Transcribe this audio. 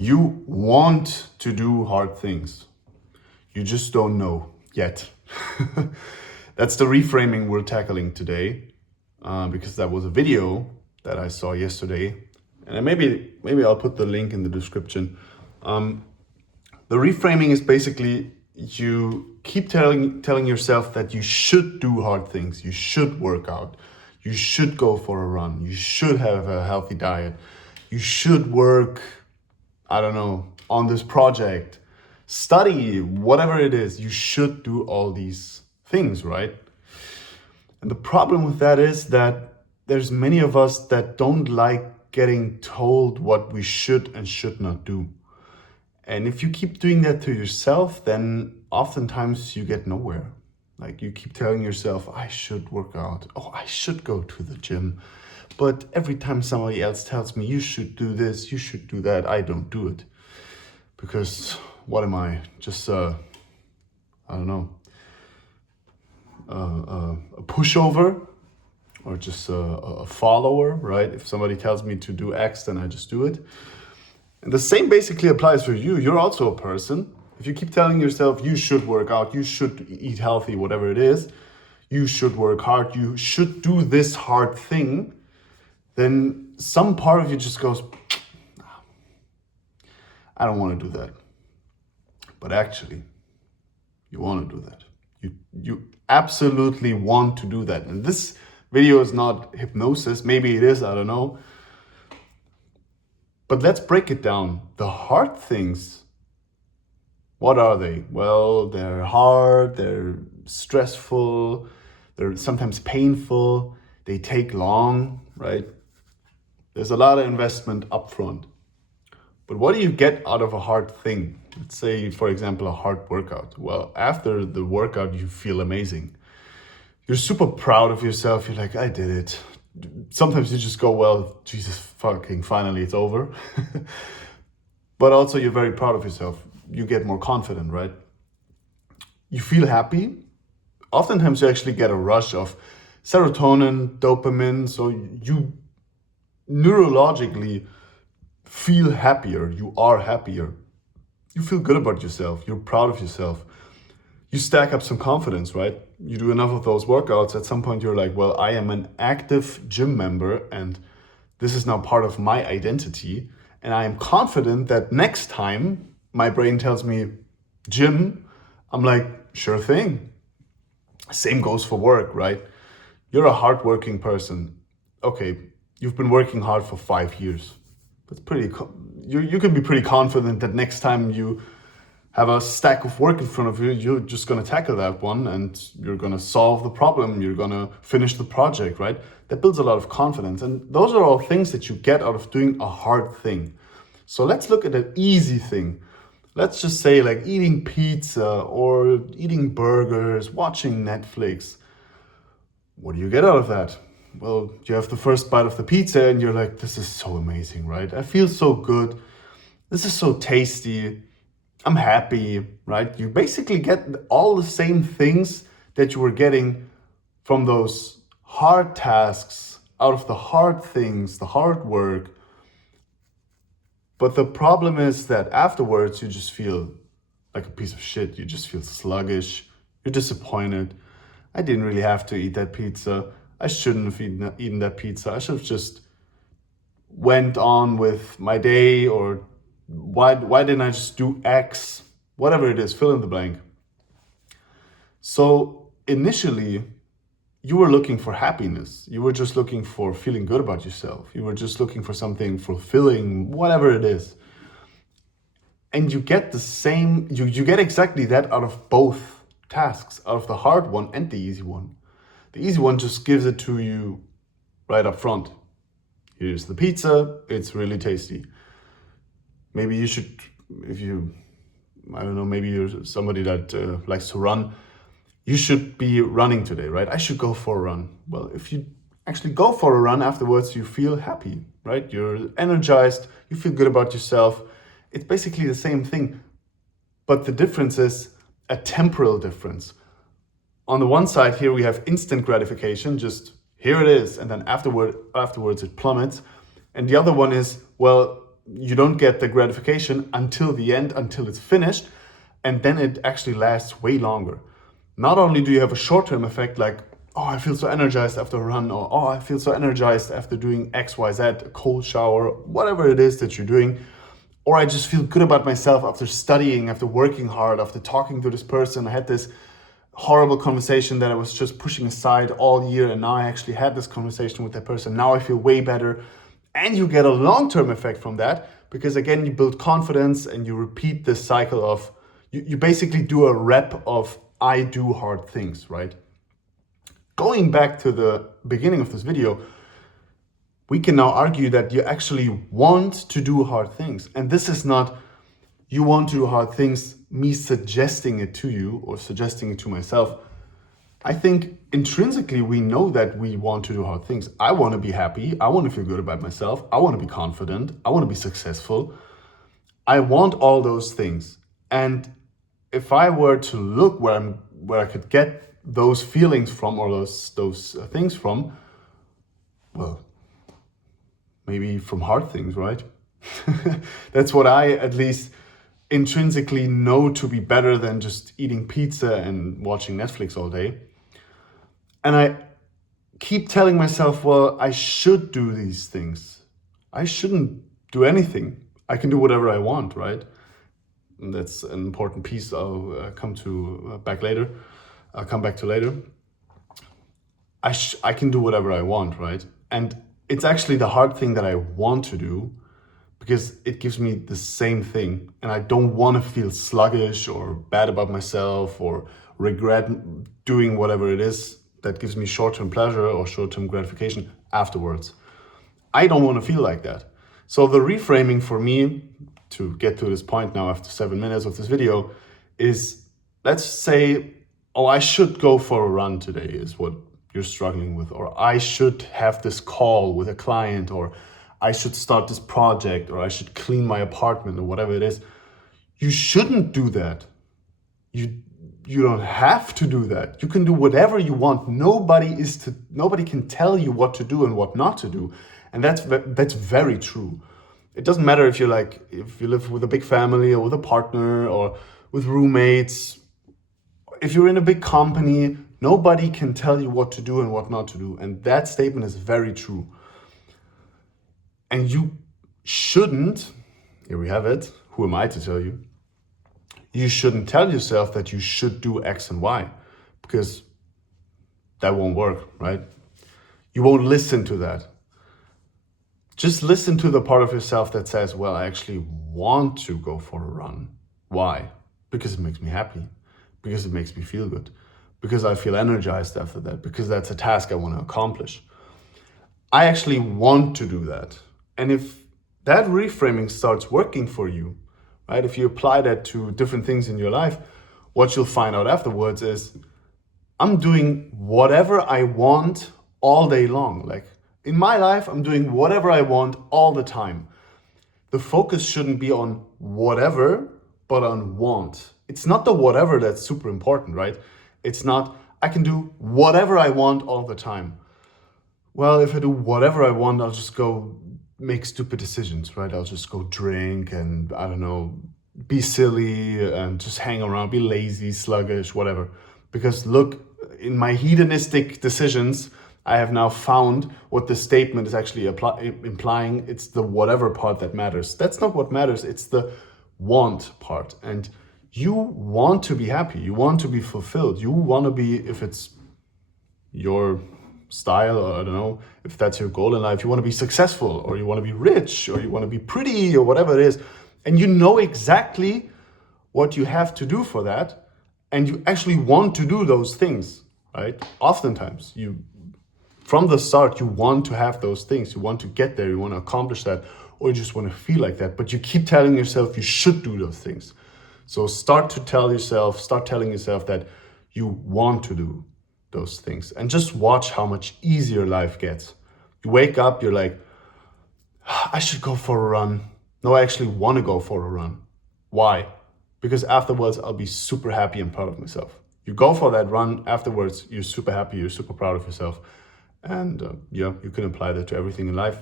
You want to do hard things. You just don't know yet. That's the reframing we're tackling today, because that was a video that I saw yesterday, and maybe I'll put the link in the description. The reframing is basically you keep telling yourself that you should do hard things, you should work out, you should go for a run, you should have a healthy diet, you should work, I don't know, on this project, study, whatever it is, you should do all these things, right? And the problem with that is that there's many of us that don't like getting told what we should and should not do. And if you keep doing that to yourself, then oftentimes you get nowhere. Like you keep telling yourself, I should work out. Oh, I should go to the gym. But every time somebody else tells me, you should do this, you should do that, I don't do it. Because what am I? Just, I don't know, a pushover or just a follower, right? If somebody tells me to do X, then I just do it. And the same basically applies for you. You're also a person. If you keep telling yourself you should work out, you should eat healthy, whatever it is, you should work hard, you should do this hard thing, then some part of you just goes, I don't want to do that. But actually, you want to do that. You absolutely want to do that. And this video is not hypnosis. Maybe it is, I don't know. But let's break it down. The hard things, what are they? Well, they're hard, they're stressful, they're sometimes painful, they take long, right? There's a lot of investment upfront. But what do you get out of a hard thing? Let's say, for example, a hard workout. Well, after the workout, you feel amazing. You're super proud of yourself. You're like, I did it. Sometimes you just go, well, Jesus fucking finally it's over. But also you're very proud of yourself. You get more confident, right? You feel happy. Oftentimes you actually get a rush of serotonin, dopamine. So you neurologically feel happier. You are happier. You feel good about yourself. You're proud of yourself. You stack up some confidence, right? You do enough of those workouts. At some point you're like, well, I am an active gym member and this is now part of my identity. And I am confident that next time my brain tells me gym, I'm like, sure thing. Same goes for work, right? You're a hardworking person. Okay, you've been working hard for 5 years. That's pretty, you can be pretty confident that next time you have a stack of work in front of you, you're just going to tackle that one and you're going to solve the problem. You're going to finish the project, right? That builds a lot of confidence. And those are all things that you get out of doing a hard thing. So let's look at an easy thing. Let's just say like eating pizza or eating burgers, watching Netflix. What do you get out of that? Well, you have the first bite of the pizza and you're like, this is so amazing, right? I feel so good. This is so tasty. I'm happy, right? You basically get all the same things that you were getting from those hard tasks, out of the hard things, the hard work. But the problem is that afterwards you just feel like a piece of shit. You just feel sluggish. You're disappointed. I didn't really have to eat that pizza. I shouldn't have eaten that pizza. I should have just went on with my day, or why didn't I just do X? Whatever it is, fill in the blank. So initially, you were looking for happiness. You were just looking for feeling good about yourself. You were just looking for something fulfilling, whatever it is. And you get the same, you get exactly that out of both tasks, out of the hard one and the easy one. The easy one just gives it to you right up front. Here's the pizza, it's really tasty. Maybe you should, I don't know, maybe you're somebody that likes to run. You should be running today, right? I should go for a run. Well, if you actually go for a run afterwards, you feel happy, right? You're energized, you feel good about yourself. It's basically the same thing. But the difference is a temporal difference. On the one side here, we have instant gratification, just here it is, and then afterwards it plummets. And the other one is, well, you don't get the gratification until the end, until it's finished, and then it actually lasts way longer. Not only do you have a short-term effect like, oh, I feel so energized after a run, or oh, I feel so energized after doing X, Y, Z, a cold shower, whatever it is that you're doing, or I just feel good about myself after studying, after working hard, after talking to this person. I had this horrible conversation that I was just pushing aside all year, and now I actually had this conversation with that person. Now I feel way better. And you get a long-term effect from that, because again, you build confidence and you repeat this cycle of, you basically do a rep of I do hard things, right? Going back to the beginning of this video, we can now argue that you actually want to do hard things. And this is not, you want to do hard things, me suggesting it to you or suggesting it to myself. I think intrinsically we know that we want to do hard things. I want to be happy. I want to feel good about myself. I want to be confident. I want to be successful. I want all those things. And if I were to look where I could get those feelings from, or those things from, well, maybe from hard things, right? That's what I at least intrinsically know to be better than just eating pizza and watching Netflix all day. And I keep telling myself, well, I should do these things. I shouldn't do anything. I can do whatever I want, right? And that's an important piece I'll come back to later. I can do whatever I want, right? And it's actually the hard thing that I want to do, because it gives me the same thing. And I don't want to feel sluggish or bad about myself or regret doing whatever it is that gives me short-term pleasure or short-term gratification afterwards. I don't want to feel like that. So the reframing for me, to get to this point now after 7 minutes of this video, is, let's say, oh, I should go for a run today is what you're struggling with, or I should have this call with a client, or I should start this project, or I should clean my apartment, or whatever it is. You shouldn't do that. You don't have to do that. You can do whatever you want. Nobody can tell you what to do and what not to do. And that's very true. It doesn't matter if you live with a big family or with a partner or with roommates. If you're in a big company, nobody can tell you what to do and what not to do. And that statement is very true. And you shouldn't, here we have it, who am I to tell you? You shouldn't tell yourself that you should do X and Y, because that won't work, right? You won't listen to that. Just listen to the part of yourself that says, well, I actually want to go for a run. Why? Because it makes me happy, because it makes me feel good, because I feel energized after that, because that's a task I want to accomplish. I actually want to do that. And if that reframing starts working for you, right? If you apply that to different things in your life, what you'll find out afterwards is, I'm doing whatever I want all day long. Like in my life, I'm doing whatever I want all the time. The focus shouldn't be on whatever, but on want. It's not the whatever that's super important, right? It's not, I can do whatever I want all the time. Well, if I do whatever I want, I'll just go make stupid decisions, right? I'll just go drink and, I don't know, be silly and just hang around, be lazy, sluggish, whatever. Because look, in my hedonistic decisions, I have now found what the statement is actually implying. It's the whatever part that matters. That's not what matters. It's the want part. And you want to be happy. You want to be fulfilled. You want to be, if it's your style, or I don't know, if that's your goal in life, you want to be successful, or you want to be rich, or you want to be pretty, or whatever it is. And you know exactly what you have to do for that. And you actually want to do those things, right? Oftentimes, from the start, you want to have those things. You want to get there. You want to accomplish that, or you just want to feel like that. But you keep telling yourself you should do those things. So start telling yourself that you want to do those things, and just watch how much easier life gets. You wake up, you're like, I should go for a run. No, I actually want to go for a run. Why? Because afterwards, I'll be super happy and proud of myself. You go for that run, afterwards, you're super happy, you're super proud of yourself. And you can apply that to everything in life.